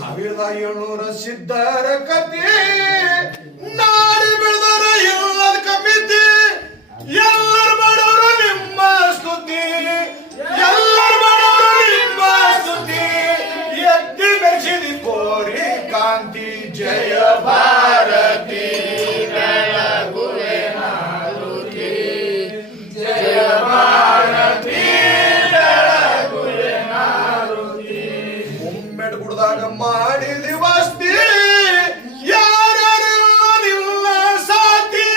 1700 ಸಿದ್ಧರ ಕತೆ ನಾಡಿ ಬೆಳೆದರ ಎಲ್ಲದ ಕಮಿತಿ ಎಲ್ಲರ ಮಾಡೋರು ನಿಮ್ಮ ಸ್ತುತಿ ಎಲ್ಲರ ಮಾಡೋರು ನಿಮ್ಮ ಸ್ತುತಿ ಎತ್ತಿ ಬೆಳೆಸಿದಿ ಕೋರಿ ಕಾಂತಿ ಜಯ ಭಾರತಿ ಬೆಳಗುವೆ ಮಾರುತಿ ಜಯ ಭಾರತಿ ಬೆಳಗುವೆ ಮಾರುತಿ ಮುಮ್ಮೆಡ್ ಗುಡ್ದಾಗ ಮಾಡಿದಿ ವಸ್ತಿ ಯಾರ್ಯಾರಿಲ್ಲ ನಿಲ್ಲ ಸಾತಿ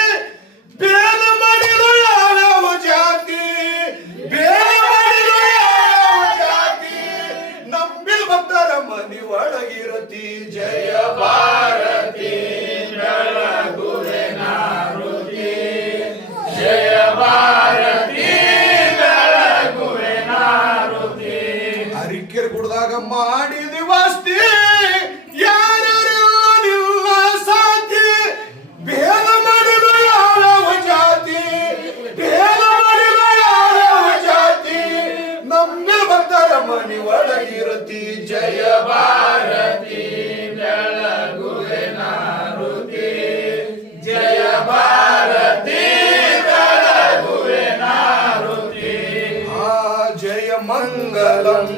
ಬೇದ ಮಾಡಿರು ಯಾವ್ಯಾವ ಜಾತಿ ಬೇದ ಮಾಡಿರು ಯಾವ್ಯಾವ ಜಾತಿ ನಂಬಿಲ್ ಭಕ್ತರ ಮನಿ ಒಳಗಿರತಿ ಜಯ ಭಾರತಿ ಬೆಳಗುವೆ ನಾರುತಿ ಜಯ ಭಾರತಿ ಬೆಳಗುವೆ ನಾರುತಿ ಅರಿಕೆರೆ ಗುಡ್ದಾಗ ಮಾಡಿದಿ ವಸ್ತಿ ಯಾರ್ಯಾರಿಲ್ಲ ನಿಲ್ಲ ಸಾತಿ ಭೇದ ಮಾಡಿರು ಯಾವ್ಯಾವ ಜಾತಿ ಭೇದ ಮಾಡಿರು ಯಾವ್ಯಾವ ಜಾತಿ ನಮ್ಗೆ ಭಕ್ತರ ಮನಿ ಒಳಗಿರತಿ ಜಯ ಭಾರತಿ ಬೆಳಗುವೆ ನಾರುತಿ ಜಯ ಭಾರತಿ ಬೆಳಗುವೆ ನಾರುತಿ ಆ ಜಯ ಮಂಗಲಂ